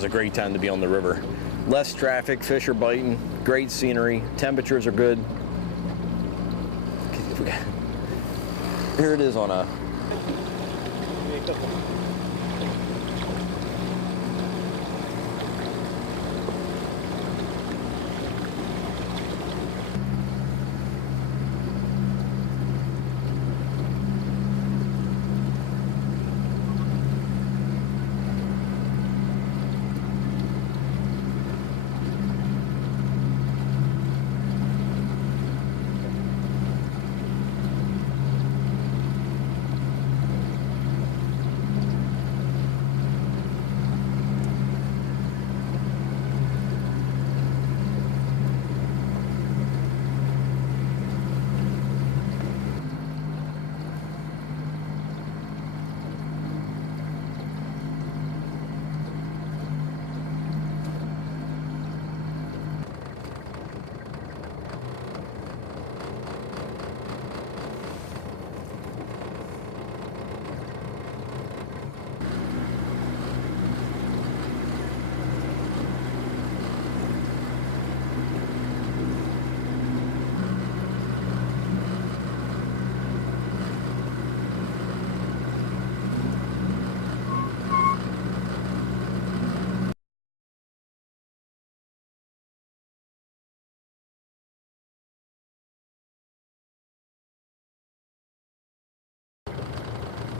It's a great time to be on the river. Less traffic, fish are biting, great scenery, temperatures are good. Here it is on a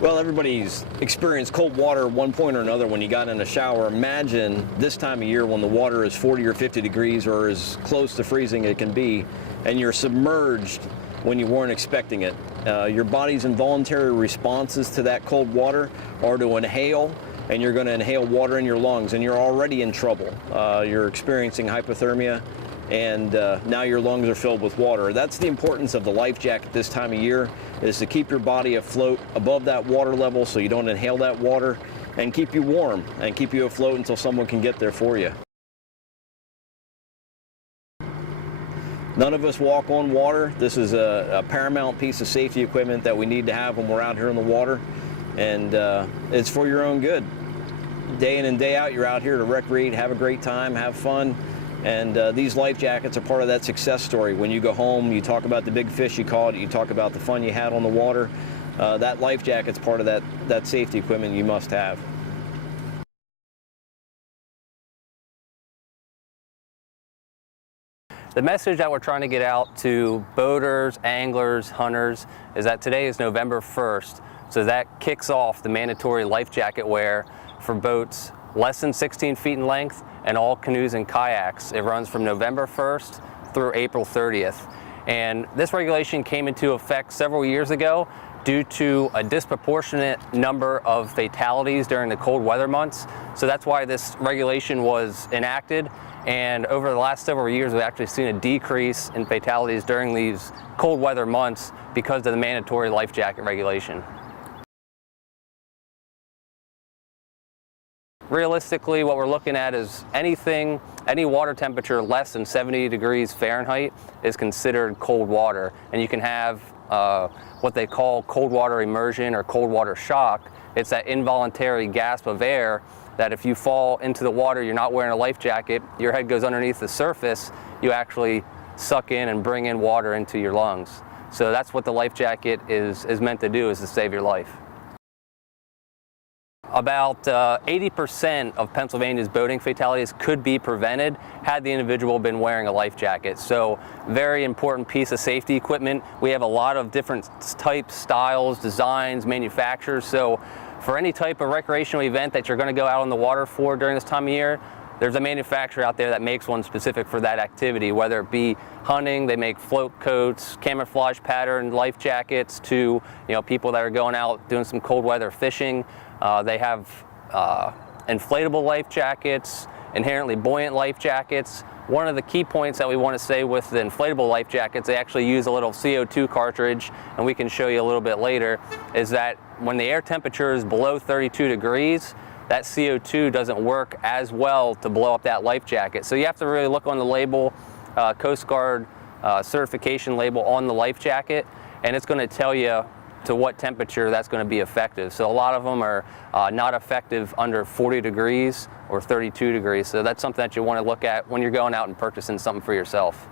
Well, everybody's experienced cold water at one point or another when you got in a shower. Imagine this time of year when the water is 40 or 50 degrees or as close to freezing it can be, and you're submerged when you weren't expecting it. Your body's involuntary responses to that cold water are to inhale, and you're going to inhale water in your lungs, and you're already in trouble. You're experiencing hypothermia, and now your lungs are filled with water. That's the importance of the life jacket this time of year, is to keep your body afloat above that water level so you don't inhale that water, and keep you warm and keep you afloat until someone can get there for you. None of us walk on water. This is a paramount piece of safety equipment that we need to have when we're out here in the water, and it's for your own good. Day in and day out, you're out here to recreate, have a great time, have fun. And these life jackets are part of that success story. When you go home, you talk about the big fish you caught, you talk about the fun you had on the water. That life jacket's part of that safety equipment you must have. The message that we're trying to get out to boaters, anglers, hunters is that today is November 1st, so that kicks off the mandatory life jacket wear for boats less than 16 feet in length and all canoes and kayaks. It runs from November 1st through April 30th. And this regulation came into effect several years ago due to a disproportionate number of fatalities during the cold weather months. So that's why this regulation was enacted. And over the last several years, we've actually seen a decrease in fatalities during these cold weather months because of the mandatory life jacket regulation. Realistically, what we're looking at is any water temperature less than 70 degrees Fahrenheit is considered cold water. And you can have what they call cold water immersion or cold water shock. It's that involuntary gasp of air that if you fall into the water, you're not wearing a life jacket, your head goes underneath the surface, you actually suck in and bring in water into your lungs. So that's what the life jacket is meant to do, is to save your life. About 80% of Pennsylvania's boating fatalities could be prevented had the individual been wearing a life jacket. So very important piece of safety equipment. We have a lot of different types, styles, designs, manufacturers. So for any type of recreational event that you're going to go out on the water for during this time of year, there's a manufacturer out there that makes one specific for that activity, whether it be hunting. They make float coats, camouflage pattern life jackets, to people that are going out doing some cold weather fishing. They have inflatable life jackets, inherently buoyant life jackets. One of the key points that we want to say with the inflatable life jackets, they actually use a little CO2 cartridge, and we can show you a little bit later, is that when the air temperature is below 32 degrees, that CO2 doesn't work as well to blow up that life jacket. So you have to really look on the label, Coast Guard certification label on the life jacket, and it's going to tell you to what temperature that's going to be effective. So a lot of them are not effective under 40 degrees or 32 degrees. So that's something that you want to look at when you're going out and purchasing something for yourself.